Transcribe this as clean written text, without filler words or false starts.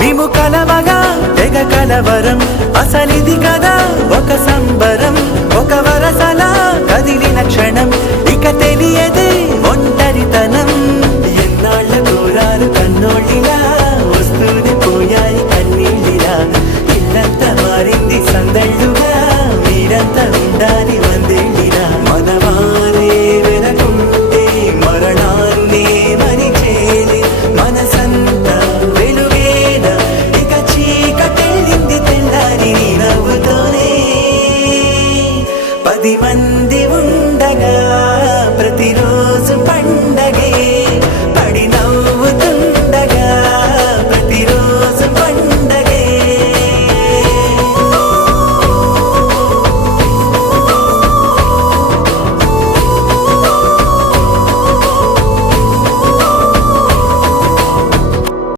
మేము కలవగా తెగ కలవరం అసలిది కదా ఒక సంబరం ఒక వరసలా కదిలిన క్షణం ఇక తెలియదు